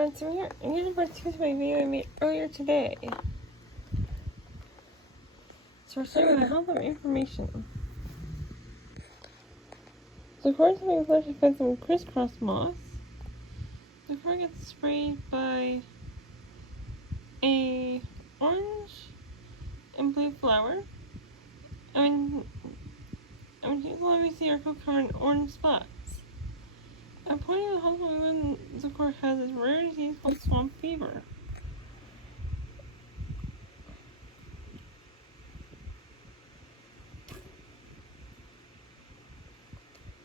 friends, I'm here to participate in my video I made earlier today. So we're starting with a health of information. So according to my flesh, I found some crisscross moss. The car gets sprayed by a orange and blue flower. When you can see our coat covered in orange spots. I'm pointing out how when the car has this rare disease called swamp fever.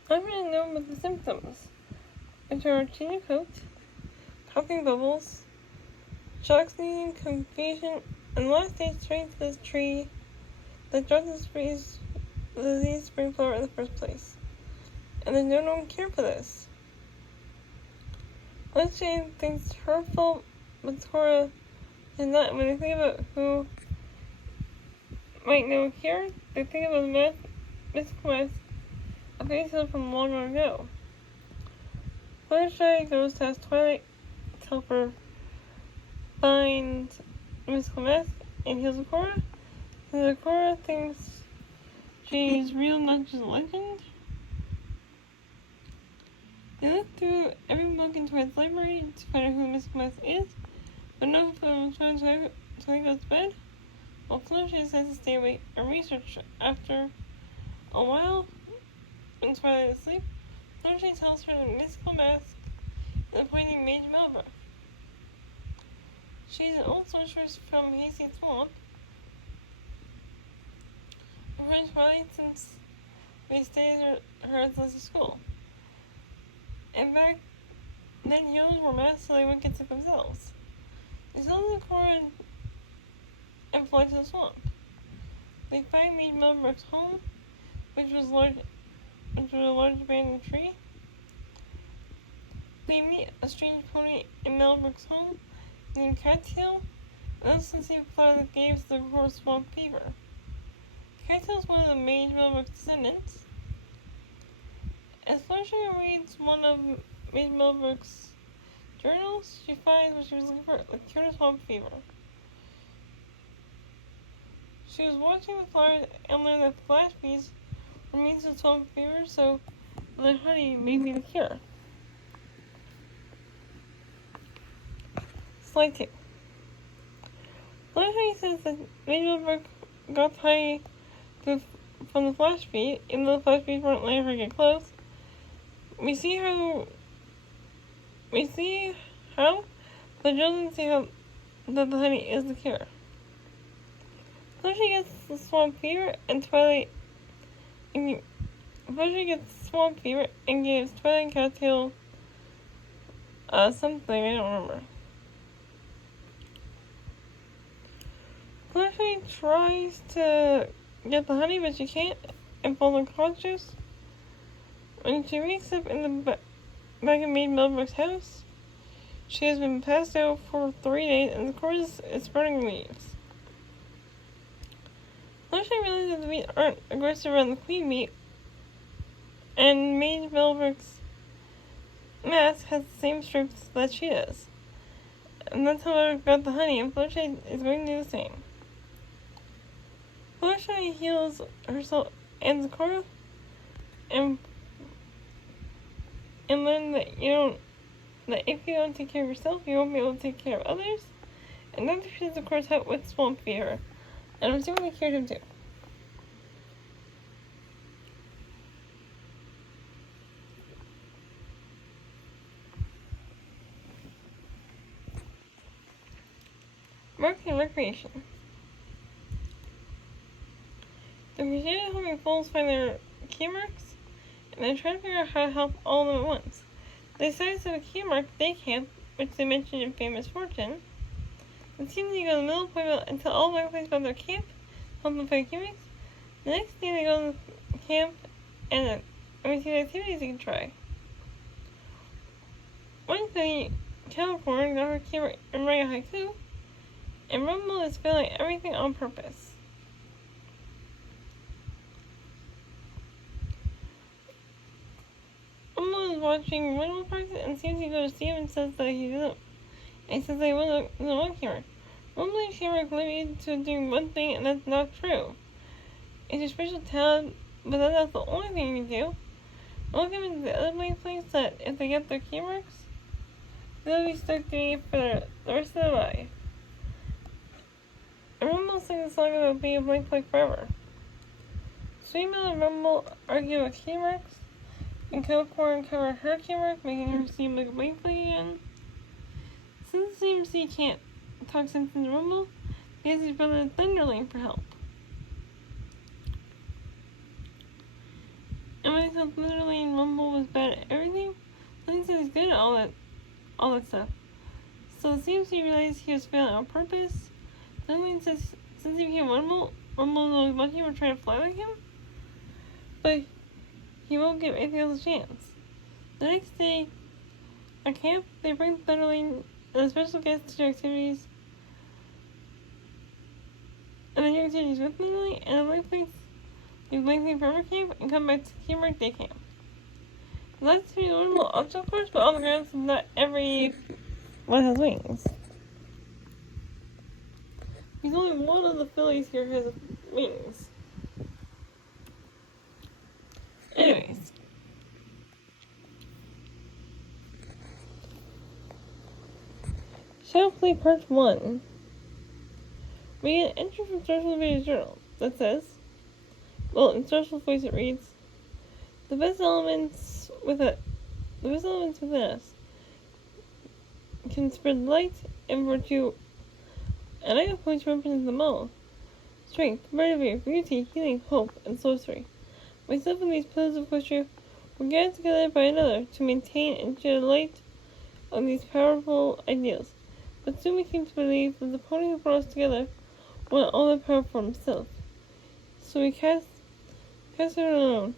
I'm going to know about the symptoms, which are changing coat, coughing bubbles, shock sneezing, confusion, and last stage straight to this tree that dropped the disease spring flower in the first place. And there's no known cure for this. Let's say things hurtful, but Cora is not. When they think about who might know here, they think about the mystical mask of Hazel from long ago. Fluttershy goes to ask Twilight to help her find the mystical mask and heals Cora. And Cora thinks she's real, not just a legend. They look through every book in Twilight's library to find out who the mystical mask is, but no one finds Twilight goes to bed. While Fluttershy decides to stay awake and research. After a while, when Twilight is asleep, Fluttershy tells her the mystical mask is appointing Mage Melba. She's an old sorceress from Hayseed Swamp. Her friend Twilight since they stayed at her at Leslie School. In fact, then heroes were masked so they wouldn't get sick themselves. They suddenly Cora and fly to the swamp. They find Mage Melba's home, which was a large abandoned tree. They meet a strange pony in Melba's home named Cattail, and this is the flower that gave the Cora swamp fever. Cattail is one of the Mage Melba's descendants. As Fluttershy reads one of Mage Melba's journals, she finds what she was looking for, the cure to swamp fever. She was watching the flowers and learned that flash bees were means of swamp fever, so the honey may be the cure. Slide 2. Fluttershy says that Mage Melba got honey from the flash bee, even though the flash bees weren't letting her get close. We see how the children see how that the honey is the cure. Fluttershy gets the swamp fever and Twilight Fluttershy gets swamp fever and gives Twilight and Cattail something, I don't remember. Fluttershy tries to get the honey, but she can't and falls unconscious. When she wakes up in the back of Mage Melba's house, she has been passed out for 3 days and the corpse is spreading leaves. Fluttershy realizes that the bees aren't aggressive around the queen bee, and Mage Melba's mask has the same stripes that she does. And that's how I got the honey, and Fluttershy is going to do the same. Fluttershy heals herself and Cora, and learn that if you don't take care of yourself, you won't be able to take care of others. And Dr. Seuss, of course, helped with swamp fever, and I'm assuming they cured him too. Marketing and recreation. The Crusader helping fools find their key marks, and they're trying to figure out how to help all of them at once. They decide to have a key mark day camp, which they mentioned in Famous Fortune. The team they go to the middle point and tell all the Fireflies about their camp, help them find cuties. The next day they go to the camp and we see the activities they can try. One day, Calicorn got her key mark and write a haiku, and Rumble is failing everything on purpose. Rumble is watching Rumble practice and seems to go to Steve and says that he doesn't and says they will the one Keymark. One believes Keymark limited to doing one thing, and that's not true. It's your special talent, but that's not the only thing you do. Welcome to the other belief thinks that if they get their Keymarks, they'll be stuck doing it for the rest of their life. And Rumble sings a song about being a blank plate forever. Sweetmouth and Rumble argue about Keymarks, and Kelcorn cover her Keymark, making her seem like a blank plate again. Since CMC can't talk sense into Rumble, he asks his brother Thunderlane for help. And when he said Thunderlane Rumble was bad at everything, Lane said he's good at all that stuff. So CMC realized he was failing on purpose. Thunderlane says since he became Rumble knows Monkey will try to fly like him, but he won't give anything else a chance. The next day, at camp, they bring Thunderlane and a special guest to do activities. And the young activities with Thunderlane and the blank place leave Blank Farmer Camp and come back to Keymark Day Camp. The last activity is one little obstacle course, but on the ground, so not every one has wings. Because only one of the fillies here has wings. Anyways. Shadow Play Part 1. We get an entry from Social Media Journal that says, well, in social voice it reads, the best elements within us can spread light and virtue, and I have points represent them all. Strength, bravery, beauty, healing, hope, and sorcery. Myself and these pillars of virtue were gathered together by another to maintain and shed light on these powerful ideals. But soon we came to believe that the pony who brought us together wanted all the power for himself. So we cast it alone.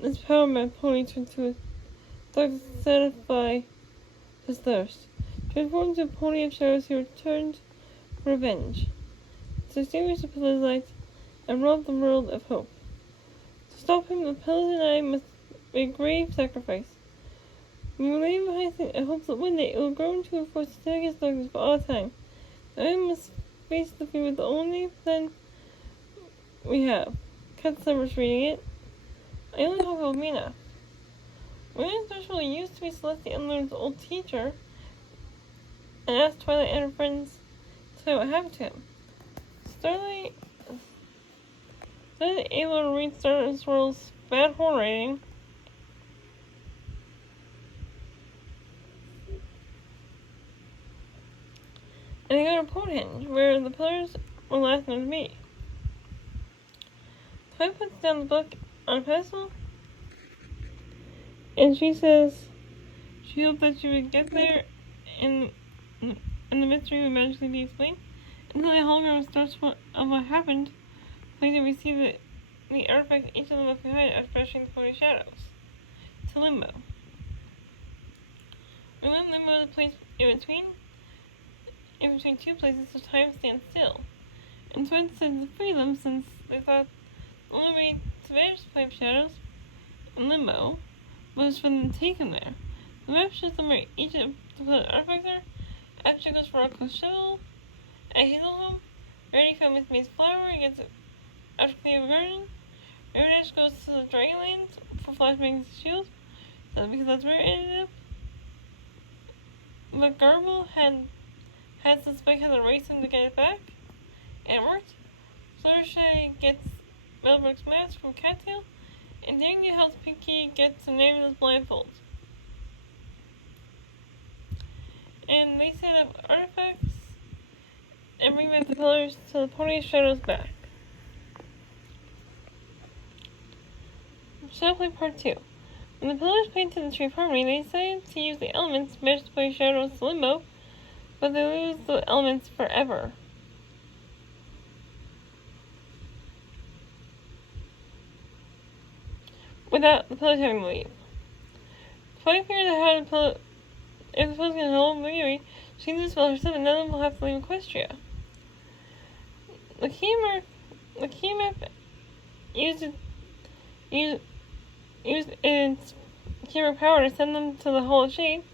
This power my pony turned to a dog to satisfy his thirst. Transformed into a pony of shadows, he returned for revenge. To extinguish the pillar's light and rob the world of hope. To stop him, the pillars and I must make a grave sacrifice. We will leave behind in hopes that one day it will grow into a force to stand against darkness for all time. Then we must face the fear with the only plan we have. Kat Summers reading it. I only hope it will be enough. William Threshold used to be Celeste Unlearned's old teacher and asked Twilight and her friends to tell what happened to him. Starlight able to read Starlight Swirl's bad horn rating. And they go to Ponehenge, where the pillars were last known to be. Twilight puts down the book on a pedestal, and she says she hoped that she would get there and the mystery would magically be explained. Until the hologram starts of what happened, later we see the artifact each of them left behind after brushing the pony's shadows. To Limbo. We went Limbo to the place in between two places so time stands still. And Twilight said to free them since they thought the only way to vanish the plane of shadows in Limbo was for them to take him there. The map shows them where each of the artifacts are. After goes for Rocco's shovel at Hazelhome. Rarity found Miss May's flower against after Cleo Garden. Ravendash goes to the Dragonlands for Flashbang's shield, so because that's where it ended up. But Garble has the spike has to race him to get it back, and it worked. Fluttershy gets Melbrook's mask from Cattail, and Daniel helps Pinky get some Nebula's blindfold. And they set up artifacts and bring back the pillars to the pony's shadows back. Shadow Play Part 2. When the pillars painted the Tree of Harmony, they decided to use the elements meant to play shadows to Limbo, but they lose the elements forever. Without the pillars having to leave. Twilight figured out how to pull if the pillars can hold Miri, she can do spell herself and none of them will have to leave Equestria. The key map used its camera power to send them to the Hall of Shade.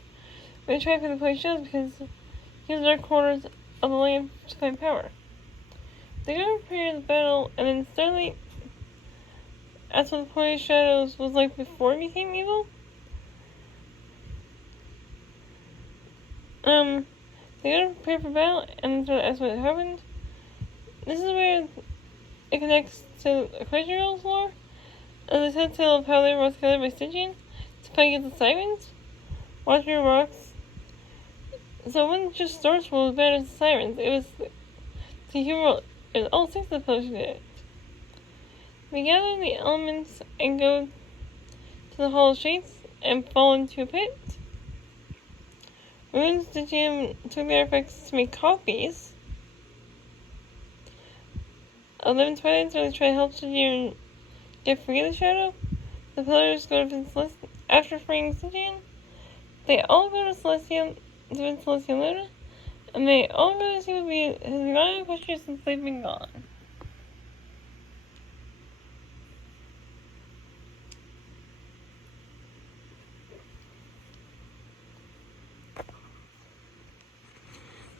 They tried for the play shows because use their quarters of the land to claim power. They go to prepare the battle, and then Starlight asks what the Point of Shadows was like before it became evil. They go to prepare for battle, and then ask what happened. This is where it connects to Crunchyroll's lore, and the tale of how they were together by Stygian to fight against the Sirens. Watch your rocks. So it wasn't just Starfall was bad as the Sirens, it was the human world. It was all six of the pillars who did it. They gather the elements and go to the Hall of Shades and fall into a pit. Ruins the gym took the artifacts to make copies. 11 Twilights really try to help Stygian get free of the shadow. The pillars go to Celestia. After freeing Stygian, they all go to Celestia, Luna, and they all go to see what has been on Equestria since they've been gone.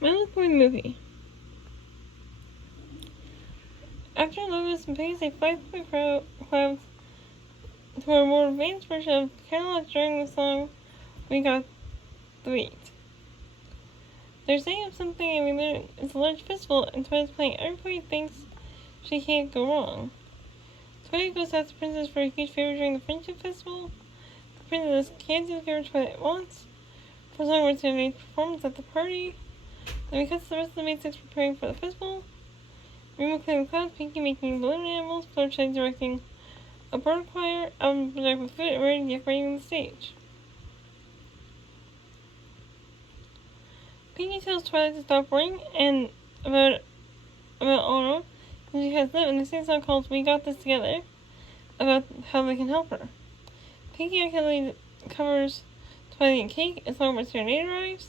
My last point movie. After Logos and Peggy say 5 clouds to a more advanced version of Camelot during the song We Got the Beat. They're setting up something and we learn it's a large festival and Twilight's playing. Everybody thinks she can't go wrong. Twilight goes out to the princess for a huge favor during the friendship festival. The princess can't do the favor Twilight wants. For some words to make performance at the party. Then we cut to the rest of the main six preparing for the festival. Remo cleaning the clouds, Pinky making balloon animals, Fluttershy directing a bird choir, directing food, and Rarity decorating the stage. Pinky tells Twilight to stop worrying and about Ono, and she has them, and they sing a song called We Got This Together about how they can help her. Pinky accidentally covers Twilight in cake, as long as Serenade arrives.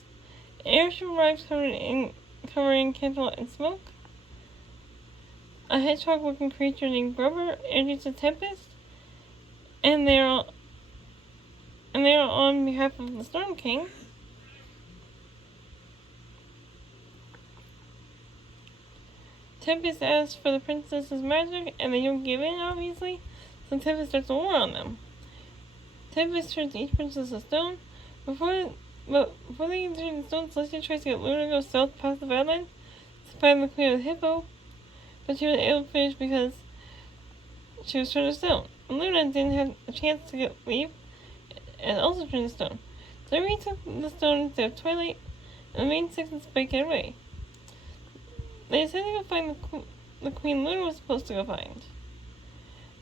An airship arrives covering Cantaloupe in smoke. A hedgehog-looking creature named Grubber introduces a tempest, and they are on behalf of the Storm King. Tempest asks for the princess's magic, and they don't give in, obviously, so Tempest starts a war on them. Tempest turns each princess to stone. Before they can turn the stone, Celestia tries to get Luna to go south past the Badlands to find the Queen of the Hippo, but she wasn't able to finish because she was turned to stone. And Luna didn't have a chance to leave, and also turned to stone. So they took the stone instead of Twilight, and the main six and Spike get away. They decided to go find the Queen Luna was supposed to go find.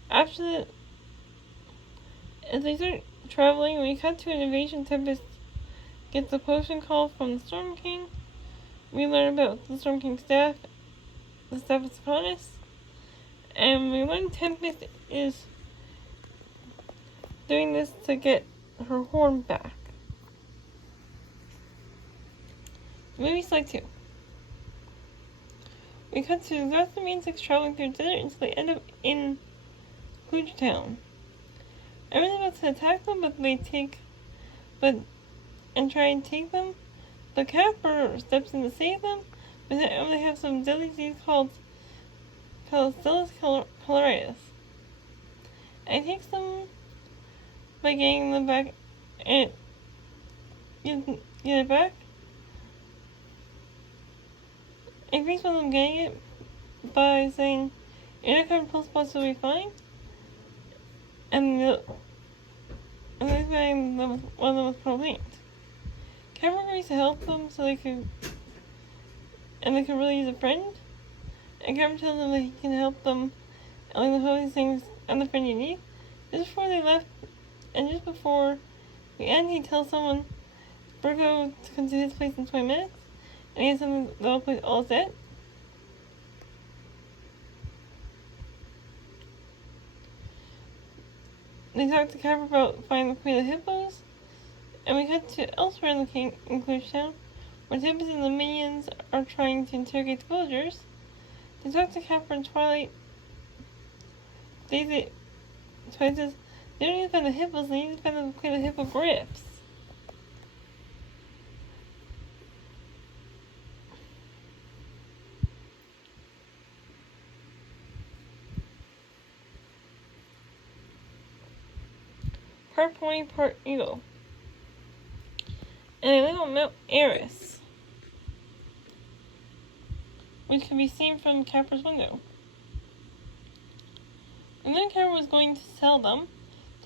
As they start traveling, we cut to an invasion. Tempest gets a potion call from the Storm King. We learn about the Storm King's staff, the staff of Sylvanas, and we learn Tempest is doing this to get her horn back. Movie Slide 2. We cut to the rest of the main six traveling through desert until they end up in Hooge Town. Everyone's about to attack them, and try and take them. The Capper steps in to save them, but they have some deadly disease called Bacillus choleratus. And he takes them by getting them back and get it back. And thinks one of them getting it by saying, "You're not covered pill spots, will be fine." And this guy, one of them was proclaimed. Cameron agrees to help them so they could really use a friend. And Cameron tells them that he can help them and like the holy things and the friend you need. Just before they left, and just before the end, he tells someone Virgo to come to his place in 20 minutes, and he has something that'll put all set. They talk to Capper about finding the Queen of the Hippos, and we cut to elsewhere in Cluj Town, where Tempest and the minions are trying to interrogate the villagers. They talk to Capper and Twilight. Twilight says they don't need to find the hippos, they need to find the Queen of the Hippogriffs. part boy, part eagle. And they live on Mount Eris, which can be seen from Capra's window. And then Capra was going to sell them.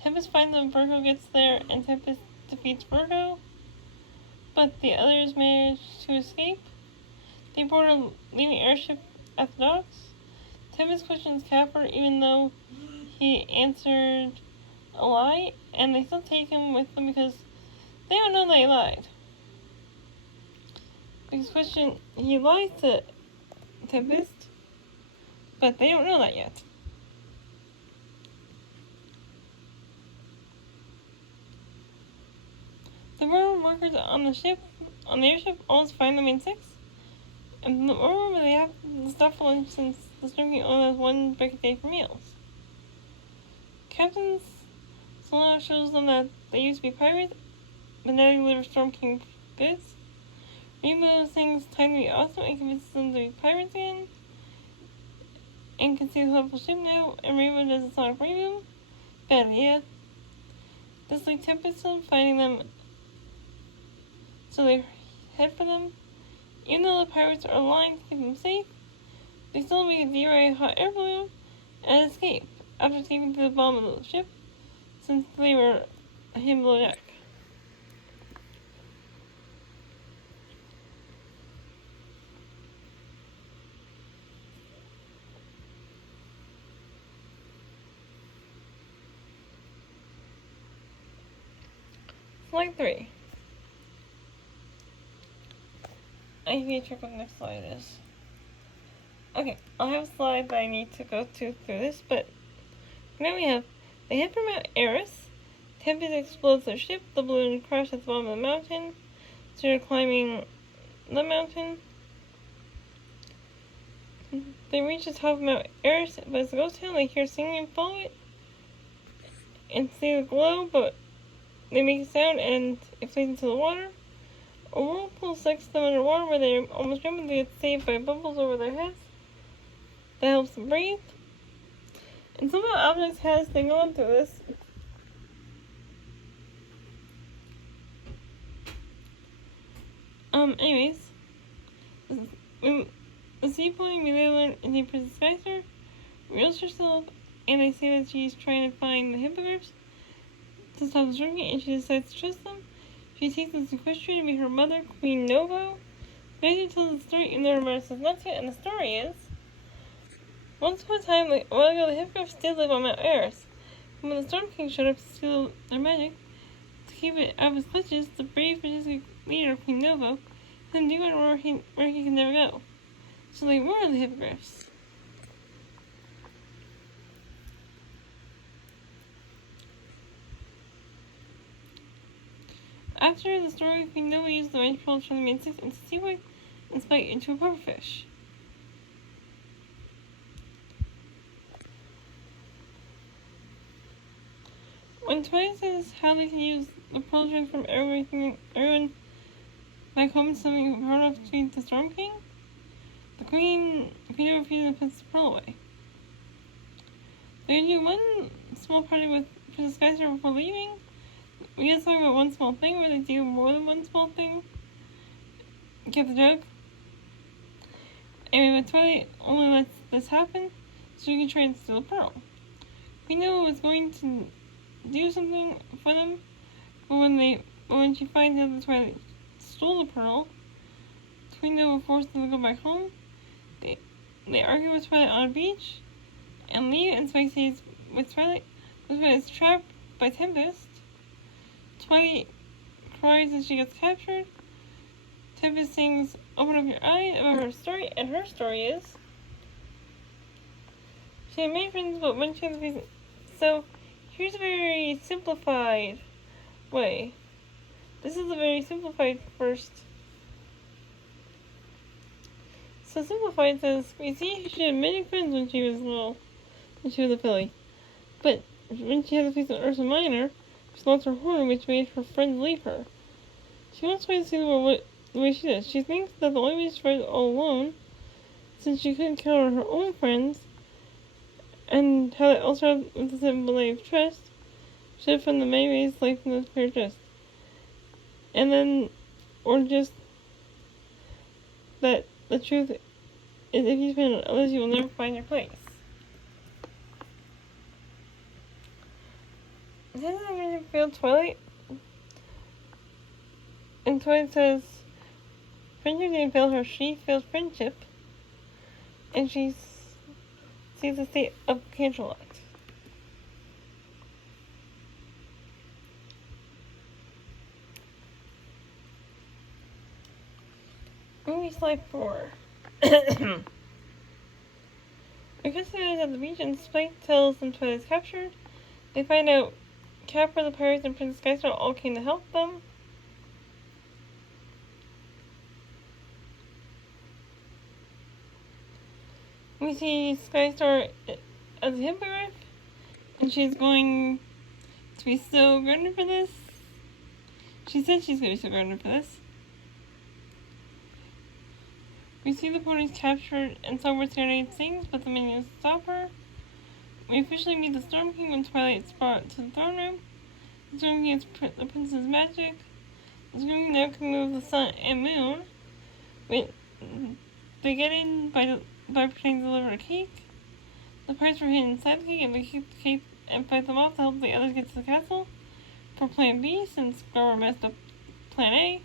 Tempest finds them, Virgo gets there, and Tempest defeats Virgo. But the others manage to escape. They board a leaving airship at the docks. Tempest questions Capra even though he answered a lie, and they still take him with them because they don't know that he lied. Because he lied to Tempest, but they don't know that yet. The railroad workers on the airship, almost find them in 6. And the railroad, they have the stuff for lunch since the Storm King only has 1 break a day for meals. Captain Solano shows them that they used to be pirates, but now they deliver Storm King goods. Rainbow sings Time to Be Awesome and convinces them to be pirates again. And can see the helpful ship now, and Rainbow does a sonic rainbow. Bad idea. This like Tempest finding them, so they head for them. Even though the pirates are lying to keep them safe, they still make a DRA hot air balloon and escape after escaping through the bottom of the ship, since they were hidden below deck. Slide 3. I need to check what the next slide is. Okay, I'll have a slide that I need to go through this, but now we have, they head for Mount Eris. Tempest explodes their ship, the balloon crashes at the bottom of the mountain, so they're climbing the mountain. They reach the top of Mount Eris, but as a ghost town, they hear singing and follow it, and see the glow, but they make a sound and it fades into the water. A whirlpool sucks them underwater where they almost jump and they get saved by bubbles over their heads. That helps them breathe. And somehow objects has they go on through this. Anyways. The seaplane we later learn is named Princess Skyster, reveals herself, and they say that she's trying to find the hippogriffs to stop the drinking, and she decides to trust them. She takes them to Equestria to meet her mother, Queen Novo. Maggie tells the story even though her mother says not to, and the story is, once upon a time, a while ago, the hippogriffs did live on Mount Eris. And when the Storm King showed up to steal their magic, to keep it out of his clutches, the brave majestic leader, Queen Novo, couldn't do it where he could never go. So they were the hippogriffs. After the story, Queen Novo used the magic pearl to turn the Mantis into seaweed and spike into a pufferfish. When Twilight says how they can use the pearl to transform everyone back home to something hard enough to beat the Storm King, the Queen refuses to put the pearl away. They do one small party with Princess Skyster before leaving. We get talking about one small thing where they do more than one small thing. Get the joke? Anyway, but Twilight only lets this happen so she can try and steal the pearl. We know it was going to do something for them, but when she finds out that Twilight stole the pearl, Queen Novo will force them to go back home. They argue with Twilight on a beach and leave, and Spike stays with Twilight. But Twilight is trapped by Tempest. Twilight cries as she gets captured. Tempest sings "Open Up Your Eyes" about her story, and her story is she had many friends, but when she had the so here's a very simplified way. This is a very simplified first. So simplified says, we see she had many friends when she was little, when she was a filly. But when she had the face of Ursa Minor, she lost her horn, which made her friends leave her. She wants to see the world the way she does. She thinks that the only way to survive all alone, since she couldn't count on her own friends, and how it also has the symbol of trust, shift from the Mayways life in the clear just. And then, or just that the truth is if you depend on others, you will never find your place. This is a music feel Twilight. And Twilight says, friendship didn't fail her, she feels friendship. And she sees the state of Canterlot. Movie slide 4. Because they are at the beach and Spike tells them Twilight is captured, they find out Capra, the pirates, and Princess Skystar all came to help them. We see Skystar as a hippogriff, and she's going to be so grounded for this. She said she's going to be so grounded for this. We see the ponies captured and Songbird serenade sings, but the minions stop her. We officially meet the Storm King when Twilight is brought to the throne room. The Storm King is the princess' magic. The Storm King now can move the sun and moon. They get in by pretending to deliver a cake. The pirates were hidden inside the cake, and they keep the cake and fight them off to help the others get to the castle. For Plan B, since Grover messed up Plan A,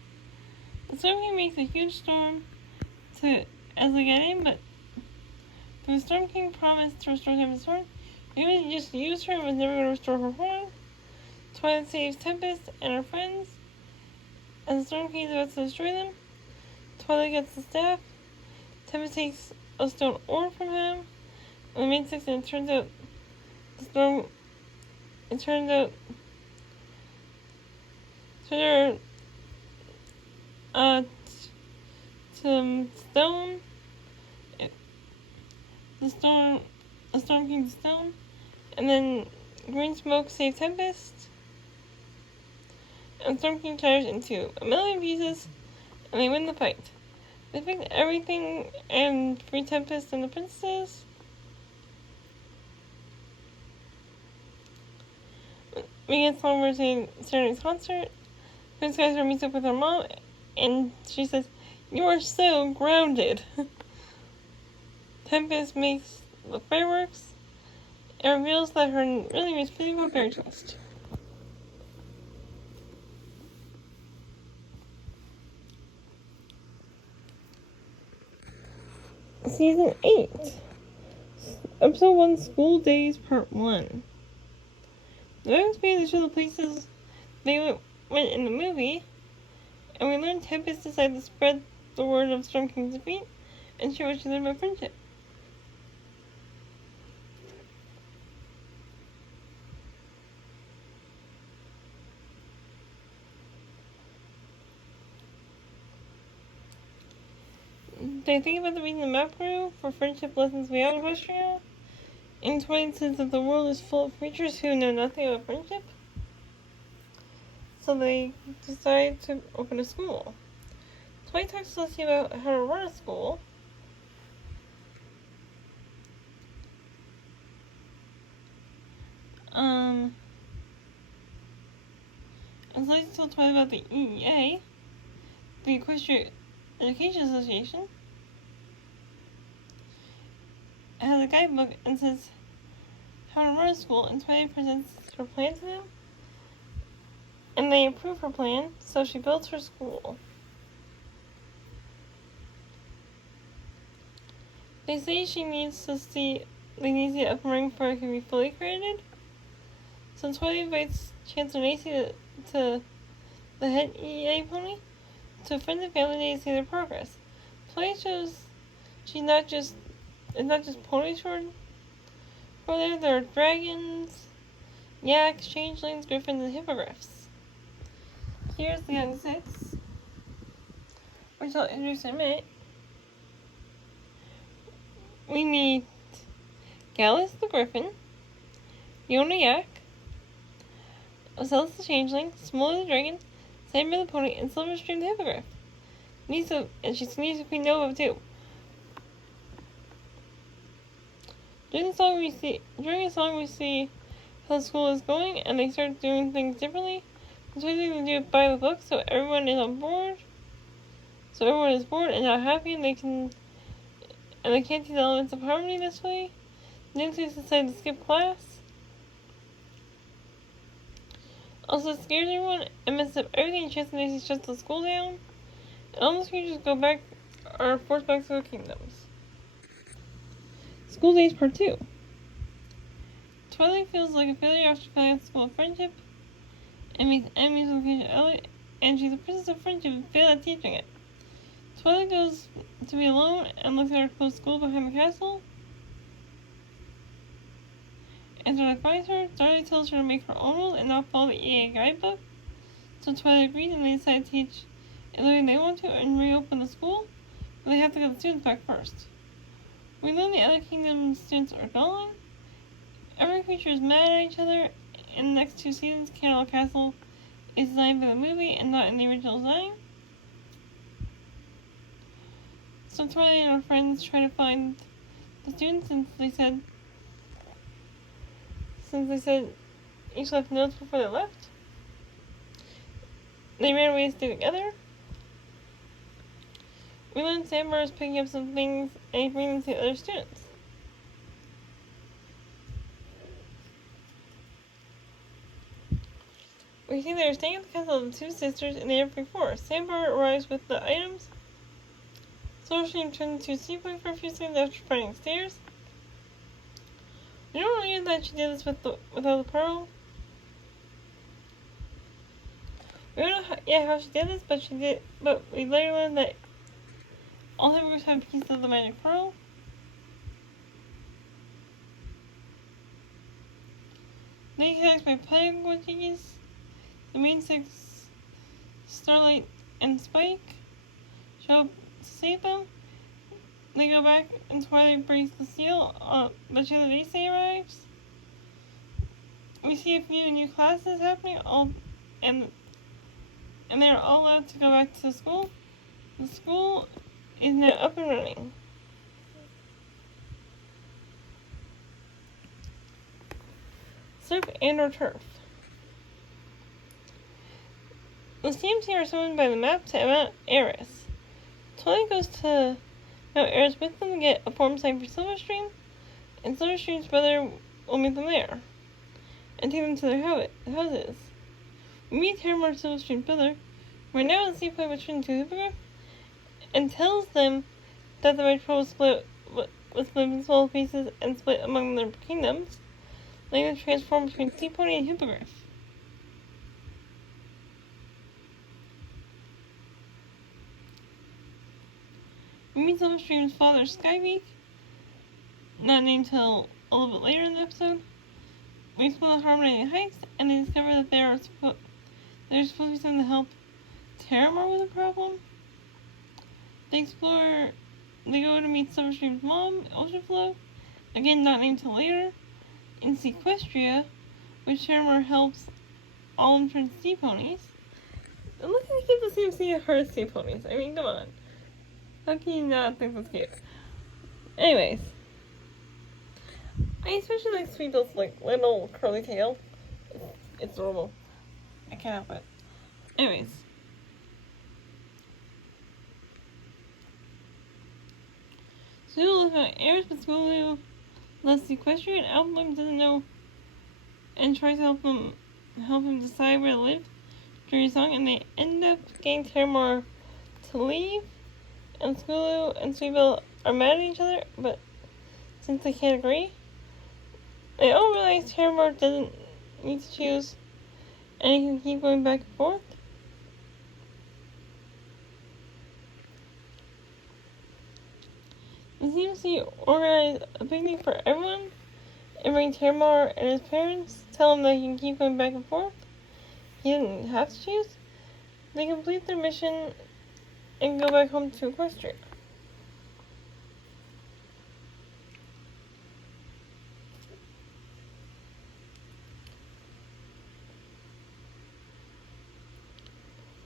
the Storm King makes a huge storm as they get in, but the Storm King promised to restore Tempest's horn. Even if he just used her and was never going to restore her horn. Twilight saves Tempest and her friends. As the Storm King is about to destroy them, Twilight gets the staff. Tempest takes a stone orb from him. And the main six, and it turns out some stone, a Storm King's stone, and then green smoke saves Tempest, and Storm King shatters into a million pieces, and they win the fight. They fix everything and free Tempest and the princesses. We get Songbird Serenade's concert. Princess Skystar meets up with her mom, and she says, "You are so grounded." Tempest makes the fireworks and reveals that her really name is Physical Fairy Trust. Season 8, Episode 1, School Days, Part 1. The next page to show the places they went in the movie, and we learned Tempest decided to spread the word of Storm King's defeat and share what she learned about friendship. They think about the reason the map grew for friendship lessons beyond Equestria. And Twilight says that the world is full of creatures who know nothing about friendship. So they decide to open a school. Twilight talks to Lucy about how to run a school. And Lucy told Twilight about the EEA, the Equestria Education Association. It has a guidebook and says how to run a school, and Twilight presents her plan to them. And they approve her plan, so she builds her school. They say they need to see it up and running before it can be fully created. So Twilight invites Chancellor Nacy to the head EEA pony to a friends and family day to see their progress. Twilight shows it's not just ponies for there are dragons, yaks, changelings, griffins, and hippogriffs. Here's the young six, which I'll introduce in a minute. We meet Gallus the griffin, Yona yak, Ocellus the changeling, Smola the dragon, Saber the pony, and Silverstream the hippogriff. And she's Nisa Queen Nova too. During the song we see how school is going, and they start doing things differently. So they do it by the book, so everyone is on board. So everyone is bored and not happy, and they can't see the elements of harmony this way. Nancy decided to skip class. Also scares everyone and messes up everything, and Chance and Nancy shuts the school down. And all the creatures are forced back to their kingdoms. School Days Part 2. Twilight feels like a failure after failing at the school of friendship, and makes enemies with Elliot, and she's a princess of friendship and failed at teaching it. Twilight goes to be alone and looks at her closed school behind the castle. And Twilight finds her. Twilight tells her to make her own rules and not follow the EA guidebook. So Twilight agrees, and they decide to teach everything they want to and reopen the school, but they have to get the students back first. We learn the other kingdom's students are gone. Every creature is mad at each other. In the next 2 seasons, Candle Castle is designed by the movie and not in the original design. So Twilight and her friends try to find the students since they said each left notes before they left. They ran away to stay together. We learned Sandbar is picking up some things and he's bringing them to the other students. We see they're staying at the castle of the 2 sisters in the Evergreen Forest. Sandbar arrives with the items. Silverstream turns into a seaplane for a few seconds after finding stairs. We don't really know that she did this without the pearl. We don't know how she did this, but we later learned that all Hippogriffs have pieces of the magic pearl. They attacked by Pygogies. The main 6, Starlight and Spike, show up to save them. They go back and Twilight breaks the seal, but Chillavese arrives. We see a few new classes happening, and they're all allowed to go back to school. The school is now up and running. Surf and/or turf. The CMC are summoned by the map to Mount Aris. Twilight goes to Mount Aris with them to get a form sign for Silverstream, and Silverstream's brother will meet them there and take them to their houses. We meet Terramar, Silverstream's brother. We're now in the seaplane between 2 hippogriffs, and tells them that the Red Pearl was split in small pieces and split among their kingdoms, letting them transform between Sea Pony and Hippogriff. We meet Silverstream's father, Skybeak, not named till a little bit later in the episode. We explore the Harmony Heights, and they discover that there's supposed to be something to help Terramar with a problem. They go to meet Silverstream's mom, Oceanflow, again not named till later, in Sequestria, which Terramar helps all them turn sea ponies. And look at the keep the same sea of her sea ponies. I mean, come on. How can you not think that's cute? Anyways. I especially like Sweetbill's little curly tail. It's adorable. I can't help it. Anyways. Sulu lives on Aris, but Sulu lets Sequestria, and Alphabloom doesn't know and tries to help him decide where to live during his song, and they end up getting Terramar to leave. And Skulu and Sweetbill are mad at each other, but since they can't agree, they all realize Terramar doesn't need to choose, and he can keep going back and forth. The CMC organize a picnic for everyone, and bring Terramar and his parents, tell him that he can keep going back and forth. He didn't have to choose. They complete their mission and go back home to Equestria.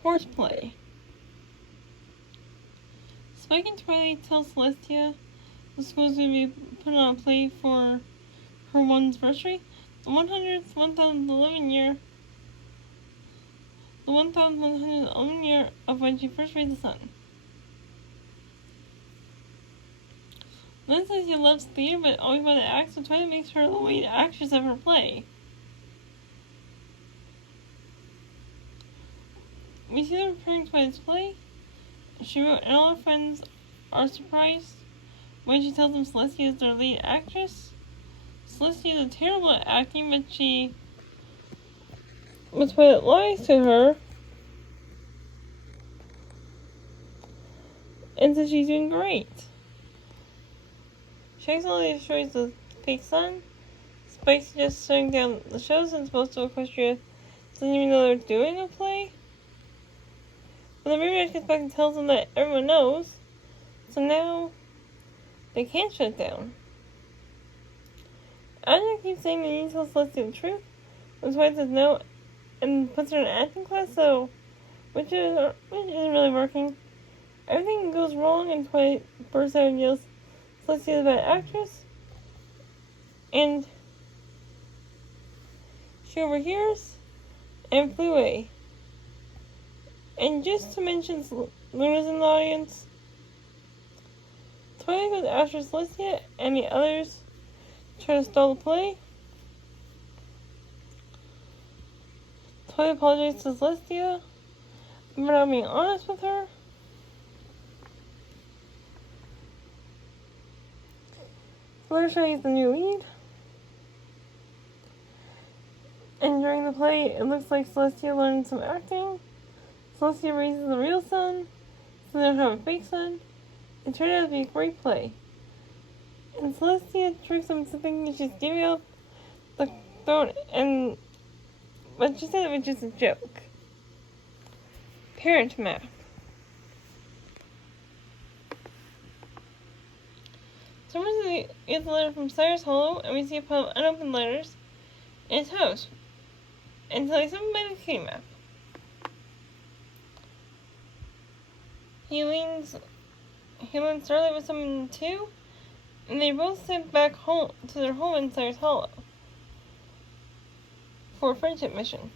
Horseplay. Spike and Twilight tell Celestia the school's going to be putting on a play for her 1's anniversary. The 1011 year, the 1111 year of when she first raised the sun. Lynn says she loves theater, but always wanted to act, so Twilight makes her the lead actress of her play. We see her preparing Twilight's play. She wrote, and all her friends are surprised when she tells them Celestia is their lead actress. Celestia is terrible at acting, but Twilight lies to her and says she's doing great. She accidentally destroys the fake sun. Spike suggests shutting down the show since most of Equestria doesn't even know they're doing a play. But the Rematch gets back and tells them that everyone knows, so now they can't shut it down. Anya keeps saying they need to tell Celestia the truth, but Twilight says no and puts her in an acting class, so which isn't really working. Everything goes wrong and Twilight bursts out and yells, Celestia is a bad actress, and she overhears and flew away. And just to mention Luna's in the audience, Twilight goes after Celestia and the others try to stall the play. Twilight apologizes to Celestia for not being honest with her. Fluttershy is the new lead. And during the play, it looks like Celestia learned some acting. Celestia raises the real sun, so they don't have a fake sun. It turned out to be a great play. And Celestia tricks them into thinking she's giving up the throne, but she said it was just a joke. Parent map. Someone gets a letter from Cyrus Hollow, and we see a pile of unopened letters in his house. And so he's something by the kitty map. He learns Starlight with someone too, and they both sent back home to their home in Cyrus Hollow for a friendship mission.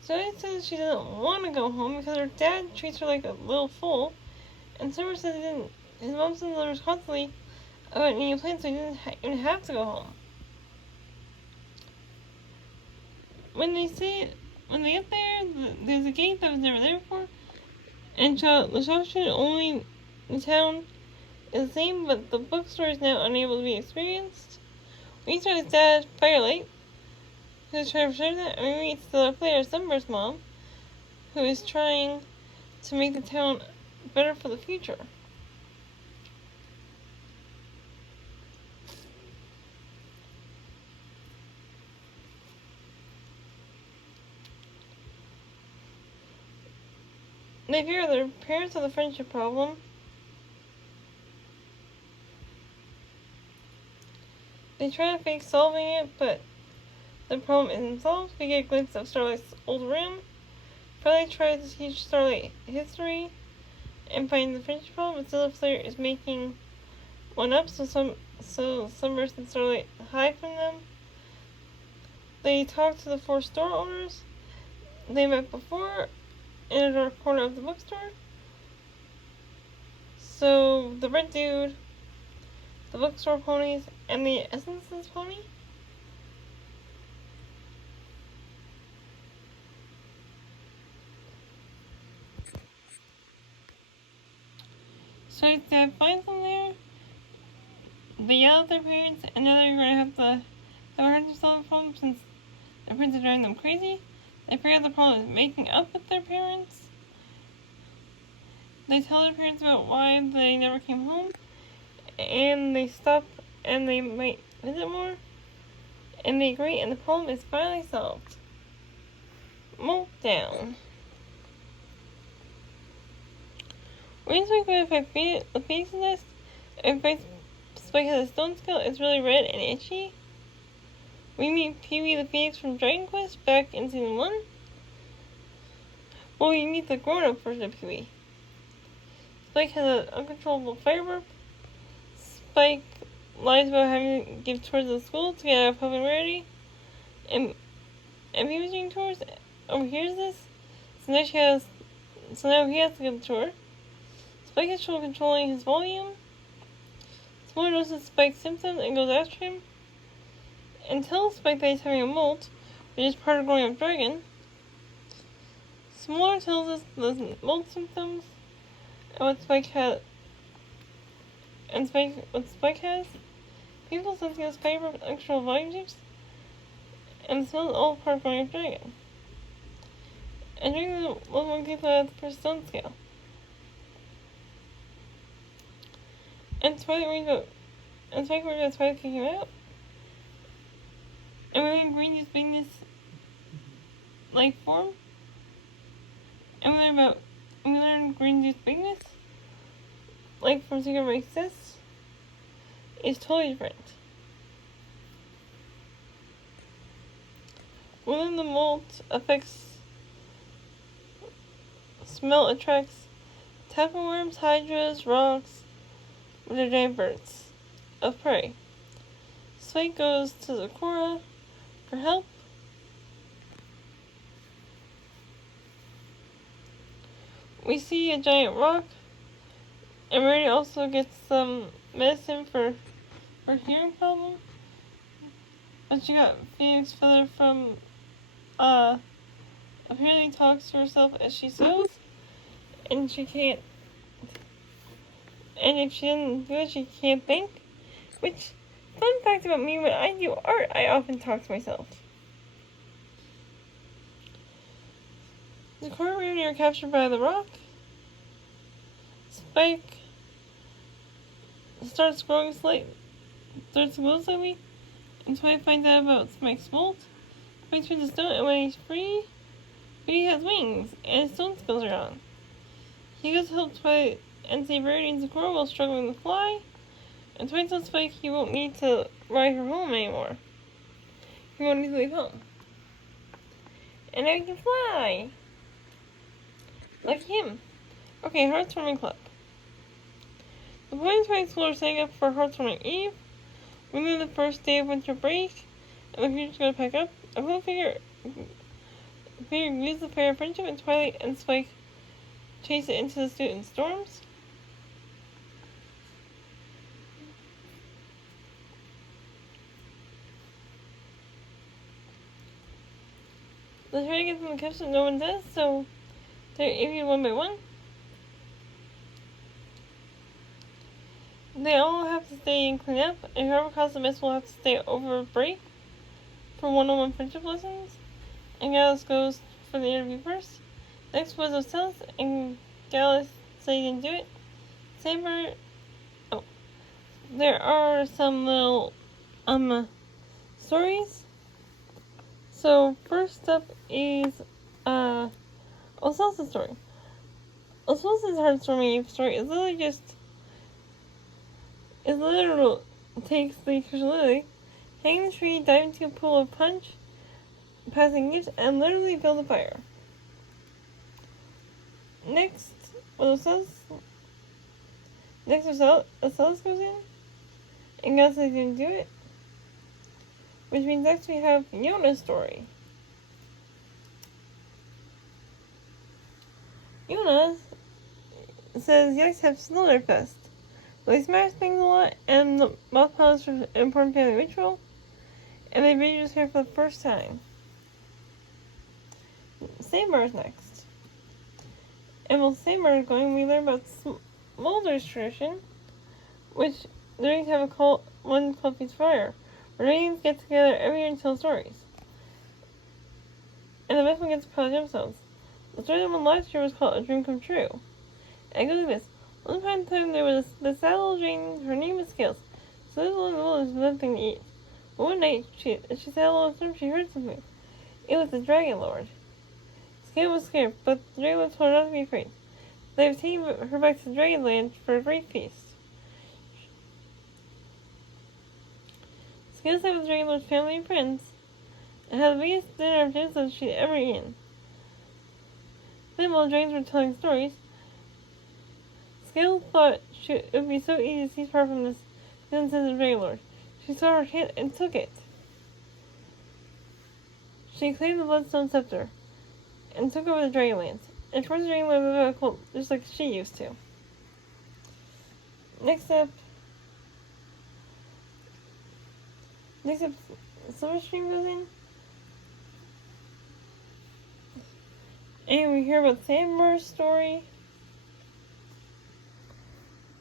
Starlight says she doesn't want to go home because her dad treats her like a little fool, and Summer says his mom sends letters constantly about needing a plan, so he didn't even have to go home. When they get there, there's a gate that was never there before, and the shop only in town is the same, but the bookstore is now unable to be experienced. We saw his dad, Firelight, who is trying to preserve that, and we meet the player, Sunburst Mom, who is trying to make the town better for the future. They fear their parents have the friendship problem. They try to fake solving it, but the problem isn't solved. We get a glimpse of Starlight's old room. Firelight tries to teach Starlight history and find the friendship problem, but Silver Flare is making one up, so Sunburst and Starlight hide from them. They talk to the 4 store owners they met before in a dark corner of the bookstore. So the red dude, the bookstore ponies, and the Essences pony. So if they find them there, they yell at their parents, and now they're going to have to hard to solve the problem since their parents are driving them crazy. They figure out the problem is making up with their parents. They tell their parents about why they never came home, and they stop and they might visit more, and they agree, and the problem is finally solved. Meltdown. When Spike goes to fight the Phoenix Nest, and Spike has a stone skill, it's really red and itchy. We meet Pee-wee the Phoenix from Dragon Quest back in Season 1. Well, we meet the grown-up version of Pee-wee. Spike has an uncontrollable fire burp. Spike lies about having to give tours of the school to get out of Puffin Rarity. And Imaging Tours overhears this, so now he has to give the tour. Spike has trouble controlling his volume. Smaller notices Spike's symptoms and goes after him. And tells Spike that he's having a molt, which is part of growing up dragon. Smaller tells us the molt symptoms and what Spike has. People sense he has fiber with extra volume juice. And the smell is all part of growing up dragon. And drinking the one people at the first stone scale. And Spike worries about Spike kicking him out. And we learn green juice being this life form. And we learn green juice bigness, like from Secret Break exists, is totally different. Within the molt affects smell attracts tapeworms, hydras, rocks, which are giant birds of prey. Spike goes to Zecora for help. We see a giant rock, and Rarity also gets some medicine for her hearing problem. But she got Phoenix Feather from, apparently talks to herself as she sews, and she can't, and if she doesn't do it, she can't think, which, fun fact about me, when I do art, I often talk to myself. The Zecora and Rarity are captured by the rock. Spike starts growing slightly, and Spike finds out about Spike's molt. Spike turns to stone, and when he's free, he has wings, and his stone skills are on. He goes to help Spike and save Rarity and Zecora while struggling to fly, and Spike tells Spike he won't need to ride her home anymore. He won't need to leave home. And now he can fly! Like him. Okay, Heartwarming Club. The point is people are setting up for Heartwarming Eve. We know the first day of winter break, and the future's gonna pack up. A cool figure use the fire of friendship, and Twilight and Spike chase it into the student storms. They try to get them to catch it, no one does, so they're eating one by one. They all have to stay and clean up, and whoever caused the mess will have to stay over break for one-on-one friendship lessons. And Gallus goes for the interview first. Next was Ocellus, and Gallus said he didn't do it. Saber. Oh, there are some little stories. So first up is Ocellus' story. Ocellus' Heartwarming story is literally just. It literally takes the literally hang the tree, dive into a pool of punch, passing gifts, and literally build a fire. Next, Ocellus goes in, and Gus is going to do it, which means next we have Yona's story. Yona says Yikes have Snowderfest. They smash things a lot, and the moth pilots are an important family ritual, and they visitors here for the first time. Saber is next. And while Saber is going, we learn about Smolder's tradition, which the Rings have one called Feast Fire, where Rings get together every year and tell stories. And the best one gets to college episodes. The story that won last year was called A Dream Come True. And it goes like this. Once upon a time there was this sad little Jane, her name was Scales. So this little girl was nothing to eat. But one night, she sat alone in a storm, she heard something. It was the Dragon Lord. Scales was scared, but the Dragon Lord told her not to be afraid. They have taken her back to Dragonland for a great feast. Scales sat with the Dragon Lord's family and friends, and had the biggest dinner of ginseng she'd ever eaten. Then while the dragons were telling stories, Scales thought it would be so easy to seize power from this sensitive Dragon Lord. She saw her chance and took it. She claimed the Bloodstone Scepter and took over the Dragonlance, and forced the Dragonlance to live a cult just like she used to. Next up, Silverstream goes in, and we hear about Sandbur's story.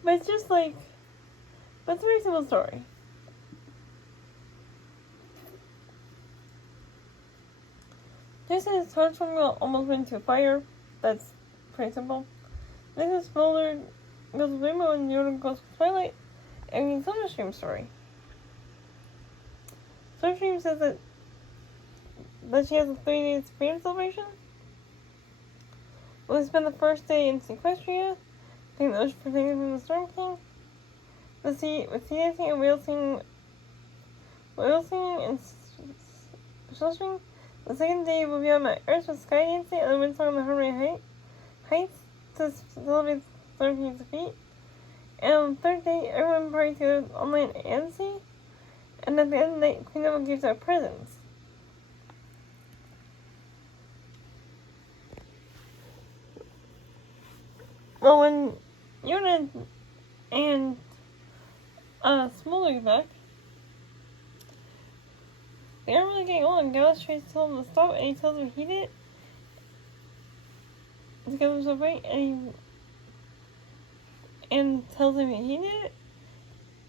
But it's just like, that's a very simple story. Jason is transforming almost into fire. That's pretty simple. Next is Smolder goes with Rainbow and Yoda goes with Twilight, and we need Silverstream's story. Silverstream says that she has a 3-day freedom celebration. We'll spend the first day in Sequestria, taking the ocean protected from the Storm King. With sea dancing and whale singing and sheltering. The second day will be on my Earth with sky dancing and the wind song on the Harmony Heights to celebrate Storm King's defeat. And on the third day, everyone parties together on land and sea. And at the end of the night, Queen Nova gives out presents. Well, when Yoda and Smolder get back, they aren't really getting along. Gallus tries to tell him to stop, and he tells him he did it to get himself right, and tells him he did it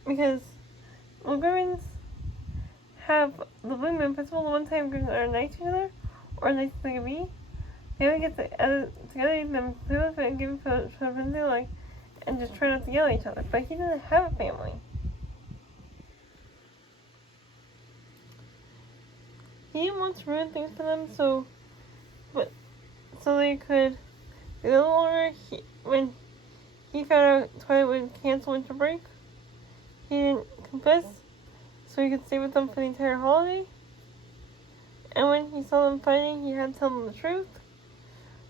because Logorans have the Blue Moon Festival the one time groups are nice to each other, or nice as they can be. They only get together, them clearly and give each other like, and just try not to yell at each other. But he doesn't have a family. He didn't want to ruin things for them, so they could be a little longer. When he found out Twilight would cancel winter break, he didn't confess, so he could stay with them for the entire holiday. And when he saw them fighting, he had to tell them the truth.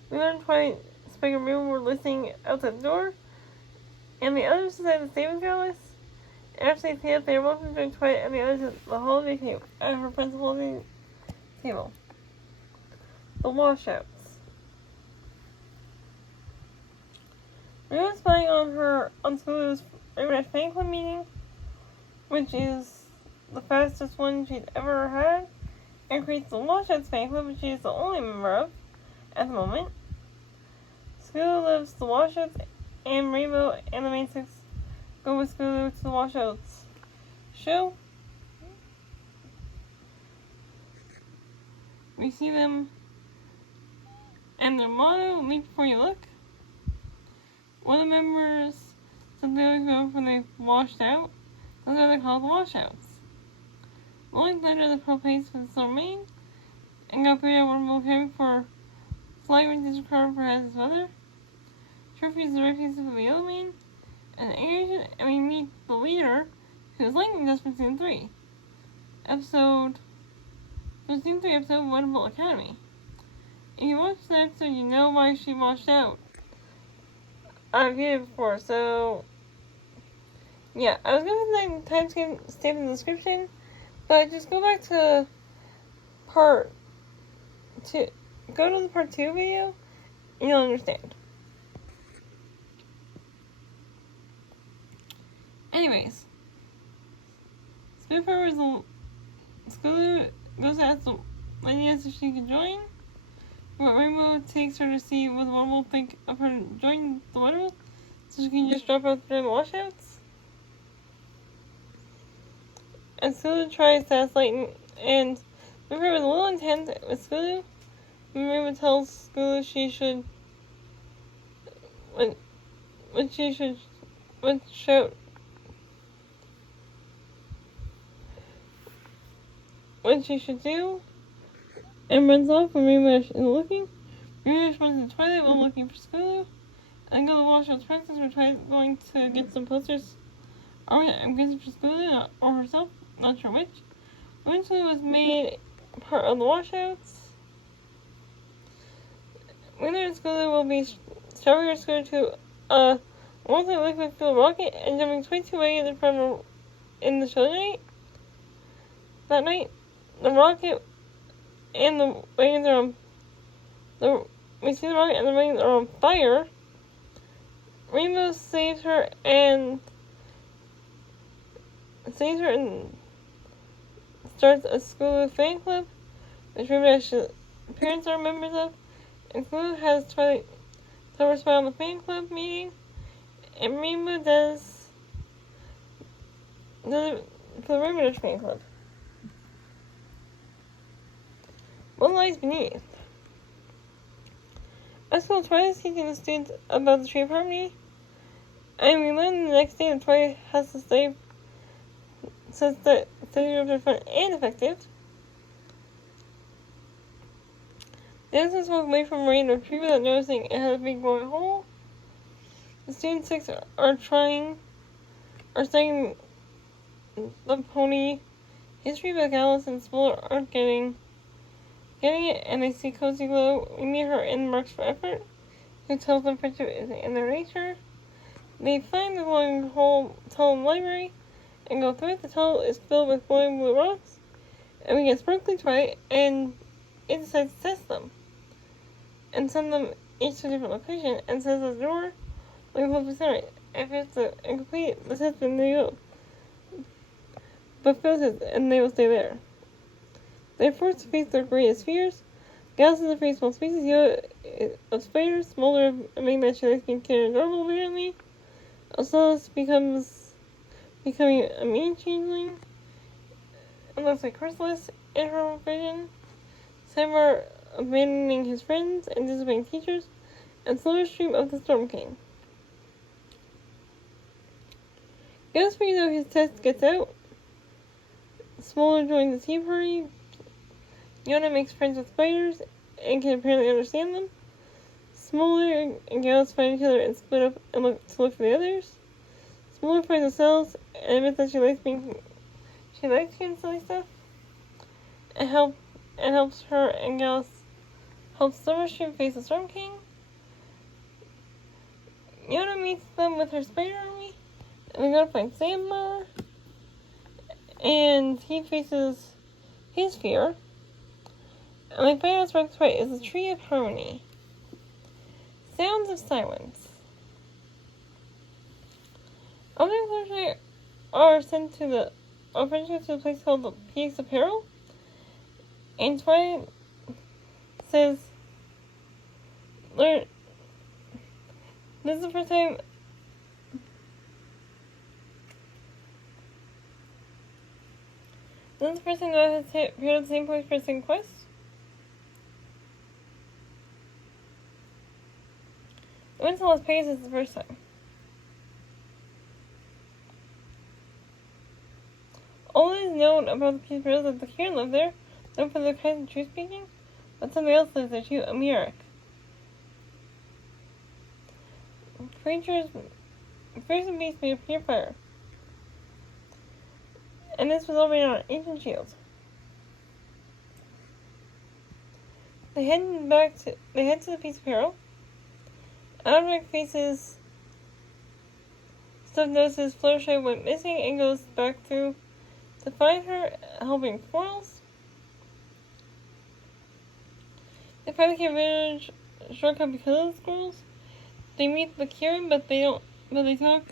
We learned Twilight, Spike, and Rainbow were listening outside the door, and the others decided to stay with Gallus. After they stayed up, they were welcome to join Twilight and the others at the holiday table, at her friend's holiday table. The washouts. Rainbow was spying on Scooter's Rainbow Dash Fan Club meeting, which is the fastest one she'd ever had, and creates the Washouts Fan Club, which she is the only member of at the moment. Scooter loves the Washouts, and Rainbow and the main six go with Scooter to the Washouts show. We see them and their motto, leap before you look. One of the members said they always go when they washed out. Those are called the washouts. Rolling Thunder the Pearl pays for the Silver Mane, and got paid out one volcanic for flight when he's recovered for his weather. Trophy is the refuge of the Yellow Mane, and we meet the leader, who is Lightning Dust from Season 3. Season 3 episode, Wonderful Academy. If you watched that episode, you know why she washed out. I've viewed it before, so yeah, I was going to put that timestamp in the description, but just go back to part 2. Go to the part 2 video, and you'll understand. Anyways, Spitfire Scooter goes to ask the lady if she can join, but Rainbow takes her to see what the world will think of her joining the Wonderworld, so she can just drop out during the washouts. And Scooter tries to ask Lightning, and Spitfire was a little intense with Scooter. Rainbow tells Scooter she should what she should do, and runs off when Rainbow is looking. Rainbow runs to Twilight while looking for Scooter, and go to the Washouts practice where Twilight going to get some posters. I'm guessing for Scooter or herself, not sure which. Eventually was made part of the Washouts. Winner and Scooter will be strapping her Scooter to a multi-liquid fuel rocket and jumping 22 ways in the show night. That night, the rocket and the wagons are we see the rocket and the wagons are on fire. Rainbow saves her and starts a Scootaloo fan club, which Rainbow's parents are members of, and Scootaloo has Twilight Tower spot on the fan club meeting, and Rainbow does for the Rainbow Dash fan club. What lies beneath? At school, Twilight is teaching the students about the Tree of Harmony, and we learn the next day that Twilight has to study since the study groups are fun and effective. The innocents walk away from Rain to retrieve without noticing it had a big glowing hole. The student 6 are studying the pony history, but Alice and Spoiler aren't getting it, and they see Cozy Glow. We meet her in Marks for Effort, who tells them friendship is in their nature. They find the glowing hole tunnel in the library and go through it. The tunnel is filled with glowing blue rocks, and we get Sparkly Twilight, and it decides to test them and send them each to a different location, and says at the door, we will be sorry. If it's complete the test, then they go. But fails it, and they will stay there. They are forced to face their greatest fears. Gallus is afraid of small spaces, Yoda of spiders, Smolder of making that she likes being carried normal apparently. Ocellus becoming a mean changeling. It looks like Chrysalis in her vision. Savar abandoning his friends and disobeying teachers. And Slower Stream of the Storm King. Gallus figures out his test gets out. Smolder joins the tea party. Yoda makes friends with spiders and can apparently understand them. Smolder and Gallus find each other and split up and look for the others. Smolder finds Ocellus and admits that she likes doing silly stuff. And helps her and Gallus helps Silverstream face the Storm King. Yoda meets them with her spider army, and they go to find Sandbar. And he faces his fear. And they find out Spark's Twilight is the Tree of Harmony. Sounds of Silence. Objects are sent to a place called the Peaks of Peril. And Twilight says, this is the first time that has appeared at the same place for a second quest. I went to Las Vegas the first time. All that is known about the Peace Peril is that the Kieran live there, known for their kinds of truth speaking, but somebody else lives there too, a Mirek. Creatures, fierce and beasts made of pure fire. And this was already on an ancient shield. They head to the Peace of Peril. Albrecht faces Stuff notices Fluttershy went missing and goes back through to find her, helping Quarles. They finally get rid of shortcut because of the squirrels. They meet the Kieran, but they won't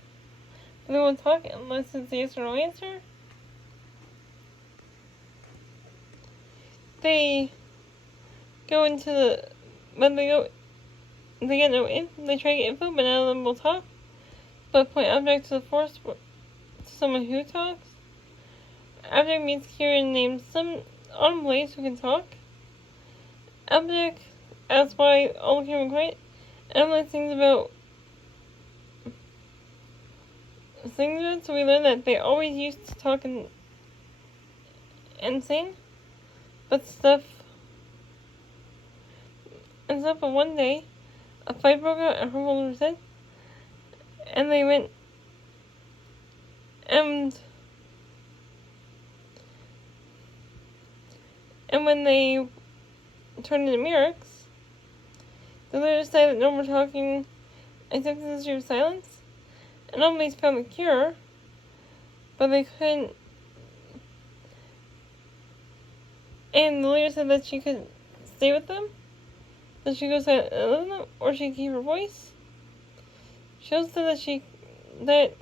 talk unless it's a yes or no answer. They go into the, they get no info, they try to get info, but none of them will talk. But point Object to the force to someone who talks. Object meets Kieran named some Autumn Blaze who can talk. Object asks why all the Kieran quiet. And Blaze sings about so we learn that they always used to talk and sing. But one day, a fight broke out and Hermold was dead. And they went, and when they turned into Mirrex, the leader decided that no more talking except in the Stream of Silence. And Almace found the cure, but they couldn't, And the leader said that she could stay with them, that she goes out and live with them, or she could keep her voice. She also said that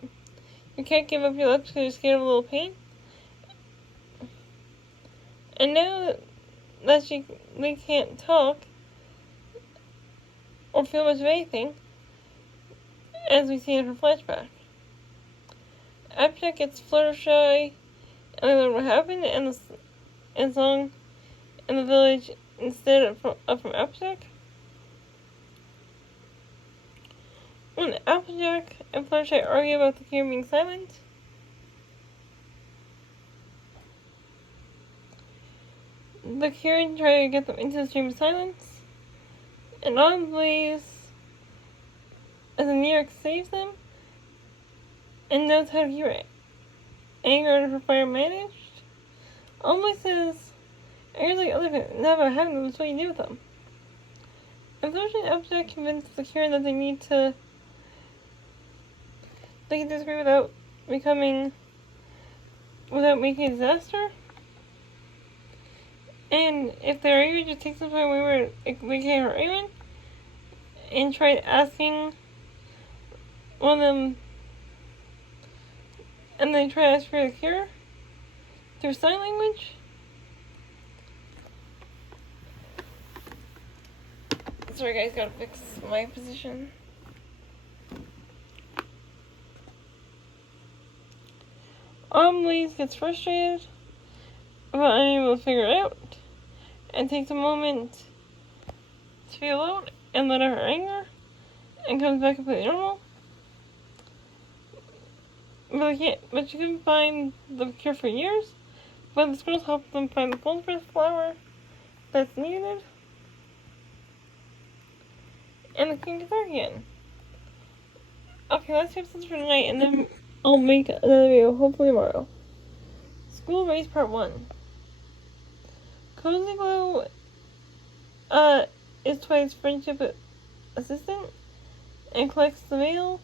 you can't give up your lips because you're scared of a little pain. And now that they can't talk or feel much of anything, as we see in her flashback. Applejack gets Fluttershy, and they learn what happened, and song in the village instead of from Applejack. When Applejack and Fluttershy argue about the cure being silent, the Kieran try to get them into the stream of silence, and Autumn Blaze, as the New York saves them, and knows how to keep her anger and her fire managed. Autumn Blaze says, "Anger's like other things, not about having them, it's what you do with them." And Fluttershy and Applejack convince the Kieran that they can disagree without making a disaster. And if they're angry, just take some time away we can't hurt anyone. And try asking one of them, and then try to ask for the cure through sign language. Sorry guys, gotta fix my position. Blaze gets frustrated about unable to figure it out, and takes a moment to be alone and let out her anger, and comes back completely normal. But she couldn't find the cure for years, but the squirrels help them find the Foolsbreath flower that's needed, and the king gets back again. Okay, that's 2 episodes for tonight, and then I'll make another video, hopefully tomorrow. School Race Part 1. Cozy Glow is Twilight's friendship assistant, and collects the mail,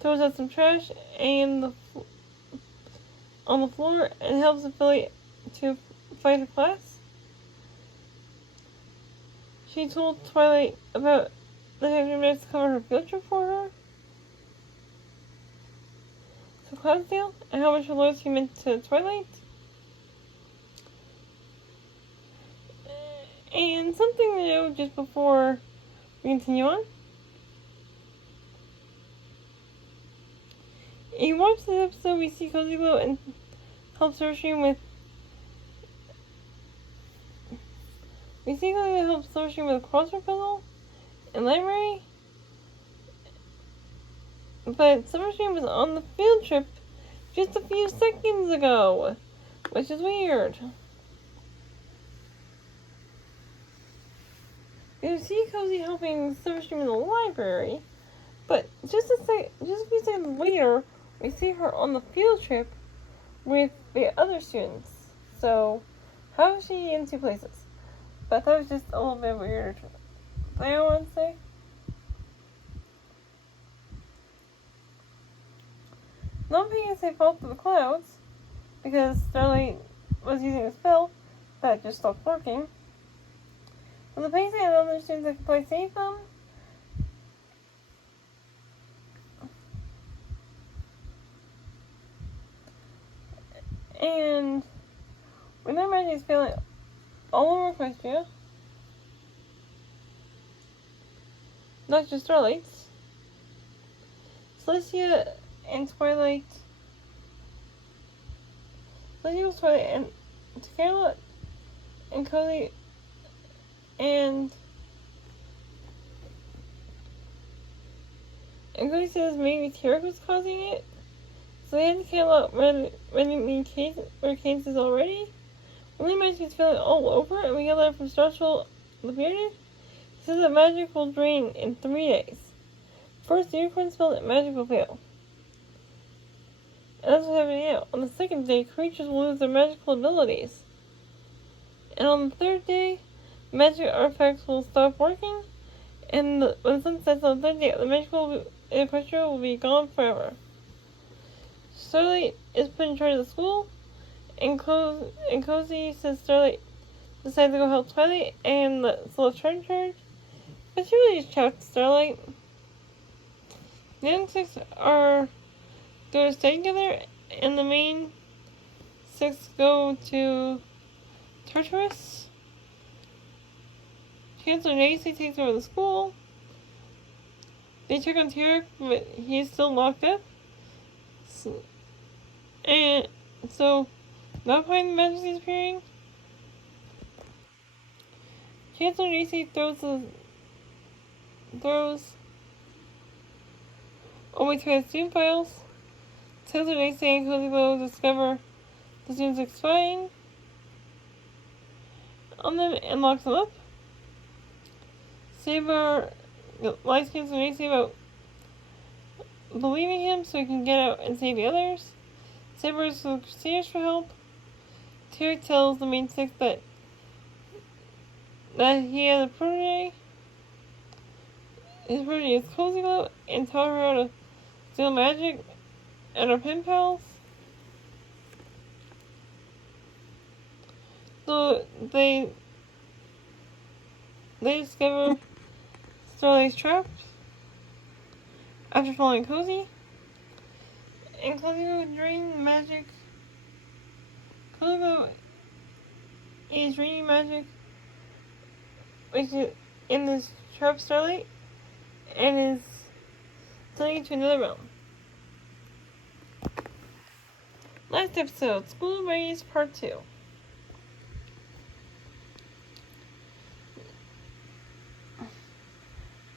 throws out some trash on the floor, and helps Billy to fight her class. She told Twilight about the having minutes to cover her field trip for her to Cloudsdale, and how much her loyalty meant to Twilight. And something to know just before we continue on. If you watch this episode, we see Cozy Glow and helps Silverstream with a crossword puzzle in library. But Silverstream was on the field trip just a few seconds ago, which is weird. You see Cozy helping Silverstream in the library, but just a few seconds later, we see her on the field trip with the other students. So, how is she in 2 places? But that was just a little bit weird. What I want to say? Not being a fault to the clouds, because Starlight was using a spell that just stopped working. But the Paisley and other students that could play save them. And when their magic is failing all over Equestria, not just Starlight's, Celestia and Twilight, and Tequila and Cozy and Cozy says maybe Tarek was causing it. So they had to kill out running cases already. When the magic is feeling all over, and we get a letter from Starshell the Bearded. He says that magic will drain in 3 days. First, the unicorn spell that magic will fail. And that's what's happening now. On the 2nd day, creatures will lose their magical abilities. And on the 3rd day, magic artifacts will stop working. And when the sun sets on the 3rd day, the magical Equestria will be gone forever. Starlight is put in charge of the school, and Cozy says Starlight decides to go help Twilight and the Celestron charge, but she really just trapped Starlight. The young six are go to stay together, and the main six go to Tartarus. Chancellor Nacy takes over the school. They check on Tarek, but he's still locked up. And so, not finding the Majesty's appearing. Chancellor Nacy throws away to his student files. Chancellor Nacy and Cozy Glow discover the students are spying on them and locks them up. Saber lies Chancellor Nacy about believing him so he can get out and save the others. Saber asks the Crusaders for help. Tarek tells the main six that he has a protege. His protege is Cozy Glow, and tell her how to steal magic and her pen pals. So they discover Starlight's trapped after following Cozy. And Cozy Glow drain magic. Cozy Glow is draining magic, which is in this trap Starlight, and is sending it to another realm. Last episode, School Race Part 2.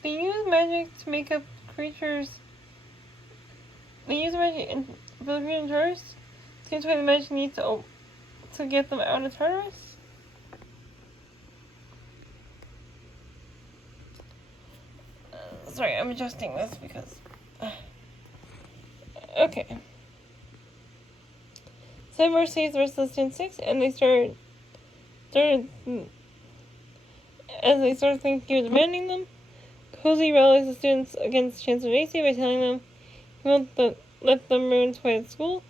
They use magic to make up creatures. They use magic for the creature in Tartarus. Seems why the magic needs to get them out of Tartarus. Sorry, I'm adjusting this because. Okay. Saber saves the rest of the Student 6, and they start as they start thinking he was abandoning them. Cozy rallies the students against Chancellor Nacy by telling them he won't let them ruin Twilight's school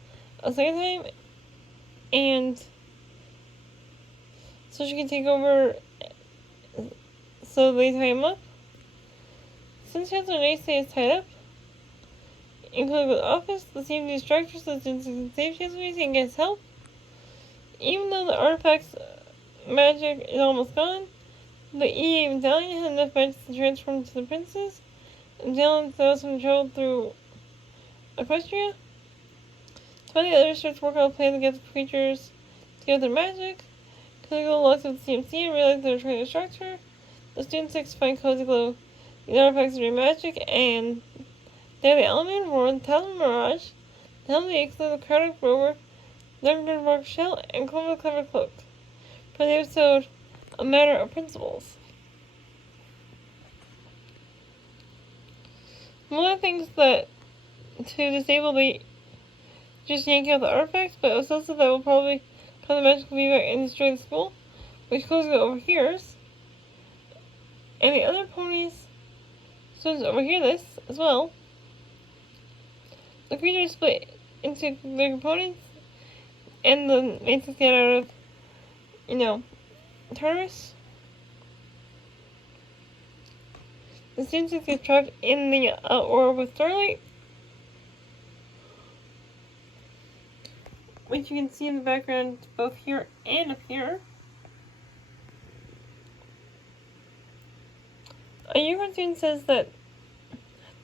a second time, and so she can take over. So they tie him up. Since Chancellor Nacy is tied up, including the office, the team distracts her so the students can save Chancellor Nacy and get his help. Even though the artifact's magic is almost gone, the EA medallion has enough magic to transform to the princess, and Dylan throws some trouble through Equestria. Twilight and others start to work on a plan to get the creatures to give their magic. Cozy Glow looks at the CMC and realizes they're trying to distract her. The Student 6 find Cozy Glow, the artifacts of magic, and they're the Element, Warren, Talon Mirage, the Helm of the Ixalan, the Crowded Rover, Dungeon Shell, and Clover the Clever Cloak. For the episode, A Matter of Principles. One of the things that to disable the just yanking out the artifacts, but it was also that will probably cause the magical feedback and destroy the school, which Cozy Glow overhears. And the other ponies students overhear this as well. The creatures split into their components, and the main six get out of, Tartarus. The students get trapped in the orb with Starlight, which you can see in the background both here and up here. A unicorn student says that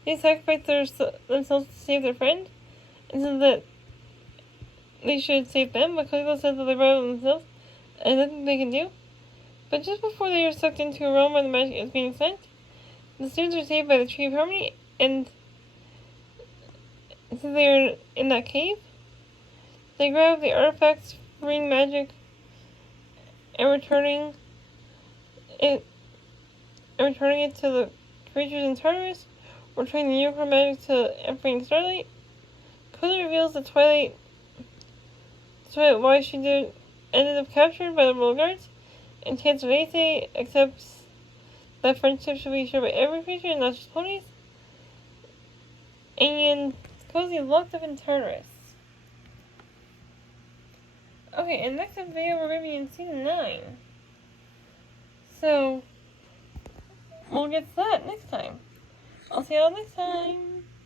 they sacrificed themselves to save their friend, and said that they should save them, but Cozy Glow says that they brought it themselves, and nothing they can do. But just before they are sucked into a realm where the magic is being sent, the students are saved by the Tree of Harmony, and since they are in that cave, they grab the artifacts, freeing magic, and returning it to the creatures in Tartarus, returning the unicorn magic to Emperor and Starlight. Cozy reveals that Twilight why she ended up captured by the royal guards, and Chancellor Nacy accepts that friendship should be shared by every creature and not just ponies. And Cozy is locked up in Tartarus. Okay, in the next video we're going to be in Season 9. So, we'll get to that next time. I'll see y'all next time.